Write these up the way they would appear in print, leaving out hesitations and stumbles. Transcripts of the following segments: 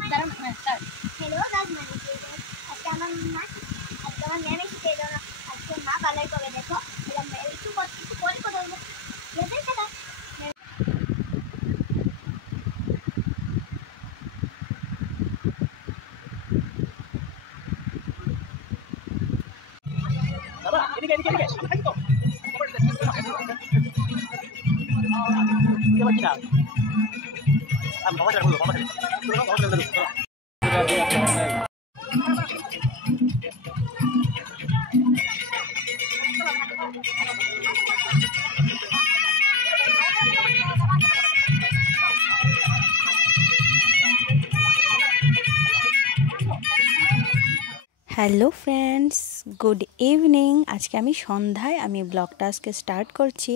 Hello guys, মানে আজকে আমার মা আজকে আমার ম্যাম এসেছে, এই জন্য আজকে মা পার্লার করে দেখো একটু পরে কথা বলবো। Hello friends, good evening. আজকে আমি সন্ধ্যায় ব্লগটা আজকে স্টার্ট করছি।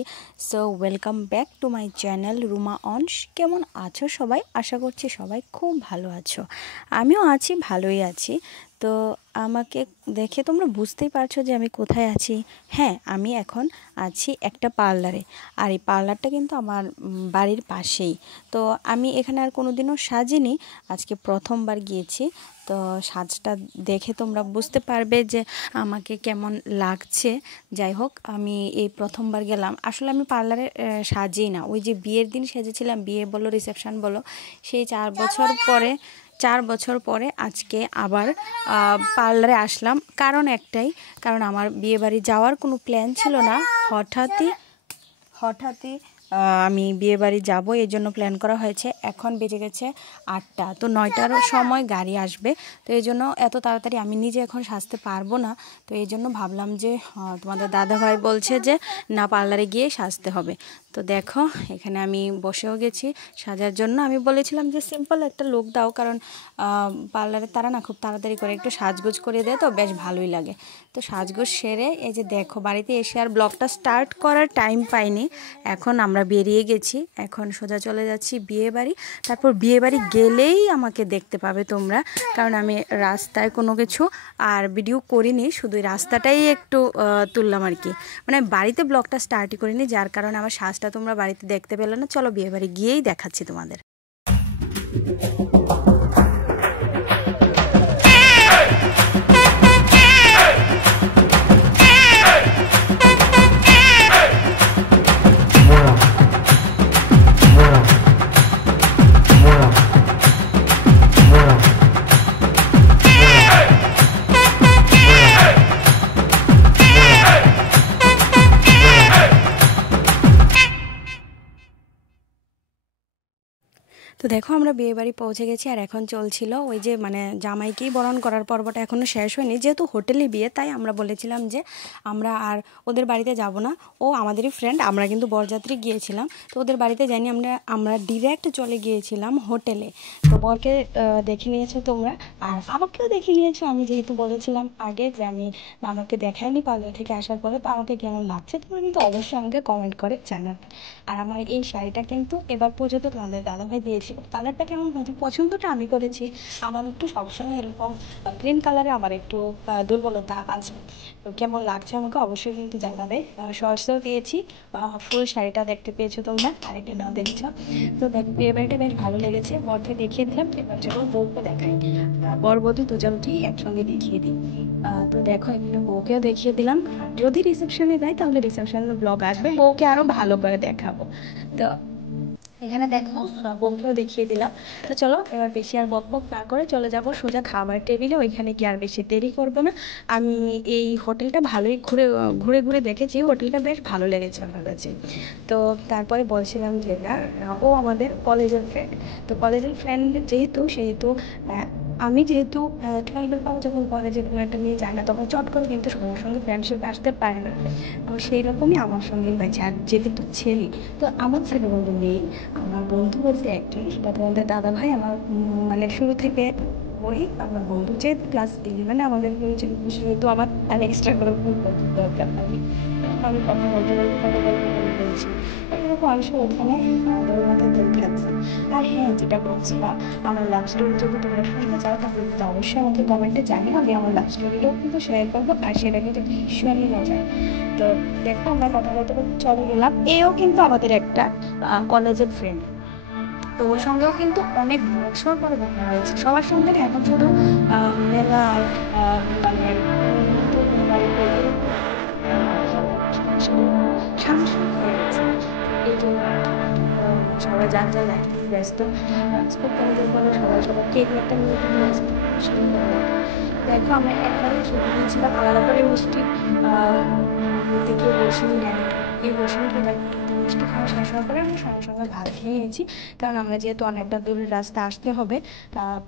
So welcome back to my channel Ruma অনস। কেমন আছো সবাই? আশা করছি সবাই খুব ভালো আছো। আমিও আছি, ভালোই আছি। তো আমাকে দেখে তোমরা বুঝতেই পারছো যে আমি কোথায় আছি। হ্যাঁ, আমি এখন আছি একটা পার্লারে, আর এই পার্লারটা কিন্তু আমার বাড়ির পাশেই। তো আমি এখানে আর কোনোদিনও সাজিনি, আজকে প্রথমবার গিয়েছি। তো সাজটা দেখে তোমরা বুঝতে পারবে যে আমাকে কেমন লাগছে। যাই হোক, আমি এই প্রথমবার গেলাম। আসলে আমি পার্লারে সাজিই না, ওই যে বিয়ের দিন সেজেছিলাম, বিয়ে বলো রিসেপশন বলো, সেই 4 বছর পরে আজকে আবার পার্লারে আসলাম। কারণ একটাই, কারণ আমার বিয়ে বাড়ি যাওয়ার কোনো প্ল্যান ছিল না। হঠাৎই আমি বিয়ে বাড়ি যাবো, এই জন্য প্ল্যান করা হয়েছে। এখন বেজে গেছে 8টা, তো 9টার সময় গাড়ি আসবে। তো এই জন্য এত তাড়াতাড়ি আমি নিজে এখন সাজতে পারবো না। তো এই জন্য ভাবলাম যে তোমাদের দাদাভাই বলছে যে না, পার্লারে গিয়ে সাজতে হবে। তো দেখো, এখানে আমি বসেও গেছি সাজার জন্য। আমি বলেছিলাম যে সিম্পল একটা লুক দাও, কারণ পার্লারে তারা না খুব তাড়াতাড়ি করে একটু সাজগোজ করে দেয়, তো বেশ ভালোই লাগে। তো সাজগোজ সেরে এই যে দেখো, বাড়িতে এসে আর ব্লগটা স্টার্ট করার টাইম পাইনি। এখন আমরা বেরিয়ে গেছি, এখন সোজা চলে যাচ্ছি বিয়ে বাড়ি। তারপর বিয়ে বাড়ি গেলেই আমাকে দেখতে পাবে তোমরা, কারণ আমি রাস্তায় কোনো কিছু আর ভিডিও করিনি, শুধু রাস্তাটাই একটু তুললাম আর কি। মানে বাড়িতে ব্লগটা স্টার্টই করিনি, যার কারণে আমার সাজটা তোমরা বাড়িতে দেখতে পেলে না। চলো বিয়ে বাড়ি গিয়েই দেখাচ্ছি তোমাদের। তো দেখো, আমরা বিয়ে বাড়ি পৌঁছে গেছি, আর এখন চলছিল ওই যে মানে জামাইকেই বরণ করার পর্বটা এখনও শেষ হয়নি। যেহেতু হোটেলে বিয়ে, তাই আমরা বলেছিলাম যে আমরা আর ওদের বাড়িতে যাব না। ও আমাদেরই ফ্রেন্ড, আমরা কিন্তু বরযাত্রী গিয়েছিলাম, তো ওদের বাড়িতে যাইনি। আমরা ডিরেক্ট চলে গিয়েছিলাম হোটেলে। তো বরকে দেখে নিয়েছো তোমরা, আর আমাকেও দেখে নিয়েছো। আমি যেহেতু বলেছিলাম আগে যে আমি আমাকে দেখাইনি পার্লার থেকে আসার পরে, তো আমাকে কেমন লাগছে তোমরা কিন্তু অবশ্যই আমাকে কমেন্ট করে জানাবে। আর আমার এই শাড়িটা কিন্তু এবার পর্যন্ত তোমাদের দাদাভাই দিয়েছি। কালারটা কেমন হয়েছে, পছন্দটা আমি করেছি। আমার একটু সবসময় এরকম গ্রিন কালারে আমার একটু দুর্বলতা আছে। তো কেমন লাগছে আমাকে অবশ্যই কিন্তু জানাবে। শর্টসও দিয়েছি, ফুল শাড়িটা দেখতে পেয়েছো তোমরা, আরেকটা নাও দেখছো। তো বিয়ে বাড়িটা বেশ ভালো লেগেছে। বরকে দেখিয়ে দিলাম, এবার চলো বউকে দেখাই। বর বধূ দুজনকেই একসঙ্গে দেখিয়ে দিই। তো দেখো, এখানে বউকেও দেখিয়ে দিলাম। যদি রিসেপশনে যাই তাহলে রিসেপশনের ব্লগ আসবে, বউকে আরও ভালো করে দেখাবো। তো এখানে দেখো, বউকেও দেখিয়ে দিলাম। তো চলো এবার বেশি আর বক বক না করে চলে যাব সোজা খাবার টেবিলে। ওইখানে গিয়ে আর বেশি দেরি করবো না। আমি এই হোটেলটা ভালোই ঘুরে ঘুরে দেখেছি, হোটেলটা বেশ ভালো লেগেছে আমার কাছে। তো তারপরে বলছিলাম যে না, ও আমাদের কলেজের ফ্রেন্ড। তো কলেজের ফ্রেন্ড সেহেতু আমি যেহেতু 12-এর পর যখন কলেজে কোনো একটা নিয়ে যায় না, তখন চট করে কিন্তু সবার সঙ্গে ফ্রেন্ডশিপ আসতে পারে না। তো সেই রকমই আমার সঙ্গে হয়েছে। আর যেহেতু ছেলে, তো আমার ছেলে বন্ধু নেই, আমার বন্ধু বলতে একজন, সেটা তোমাদের দাদাভাই। আমার মানে শুরু থেকে ওই আমার বন্ধু, যেহেতু ক্লাস 11 আমাদের সেহেতু আমার আর এক্সট্রা করে বন্ধু দরকার লাগে। আমি কথা বলছি এরকম অংশ ওখানে আমাদের মধ্যে তৈরি আছে। আর হ্যাঁ, যেটা বলছিলাম, আমার লাভ স্টোরি যদি তোমরা শুনতে চাও তাহলে কিন্তু অবশ্যই আমাকে কমেন্টে জানিও। আমি আমার লাভ স্টোরিটাও কিন্তু শেয়ার করবো, আর সেটা কিন্তু ভীষণই মজা। তো দেখো, আমরা কথা বলতে বলতে চলে গেলাম। এও কিন্তু আমাদের একটা কলেজের ফ্রেন্ড। তো ওর সঙ্গেও কিন্তু অনেক বছর পরে দেখা হয়েছে। সবার সঙ্গে না এখন শুধু মেলা আর মানে নিমন্ত্রণ বাড়িতে সাংসারিক হয়ে গেছে। এই জন্য সবাই যার যার লাইফ ব্যস্ত। আজকে কলেজের পরে সবাই সবাইকে এই একটা নিয়ে ব্যস্ত। দেখো আমরা একবারে ছবি দিয়েছিলাম আলাদা করে মিষ্টি থেকে বসিনি নেন এই বসিনি মিষ্টি খাওয়া শেষ হওয়ার পরে আমরা সঙ্গে সঙ্গে ভাত খেয়ে নিয়েছি। কারণ আমরা যেহেতু অনেকটা দূরের রাস্তা আসতে হবে,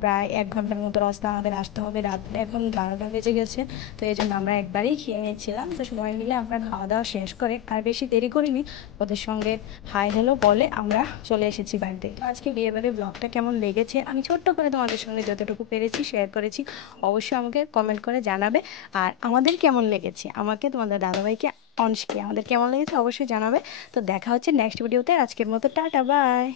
প্রায় 1 ঘন্টার মতো রাস্তা আমাদের আসতে হবে, রাত এখন 12টা বেজে গেছে। তো এই জন্য আমরা একবারেই খেয়ে নিয়েছিলাম। তো সবাই মিলে আমরা খাওয়া দাওয়া শেষ করে আর বেশি দেরি করিনি, ওদের সঙ্গে হাই হ্যালো বলে আমরা চলে এসেছি বাড়িতে। তো আজকে বিয়েবাড়ির ব্লগটা কেমন লেগেছে আমি ছোট্ট করে তোমাদের সঙ্গে যতটুকু পেরেছি শেয়ার করেছি, অবশ্যই আমাকে কমেন্ট করে জানাবে। আর আমাদের কেমন লেগেছে, আমাকে তোমাদের দাদাভাইকে অনস্কি আমাদের কেমন লেগেছে অবশ্যই জানাবে। তো দেখা হচ্ছে নেক্সট ভিডিওতে। আজকের মতো টাটা বাই।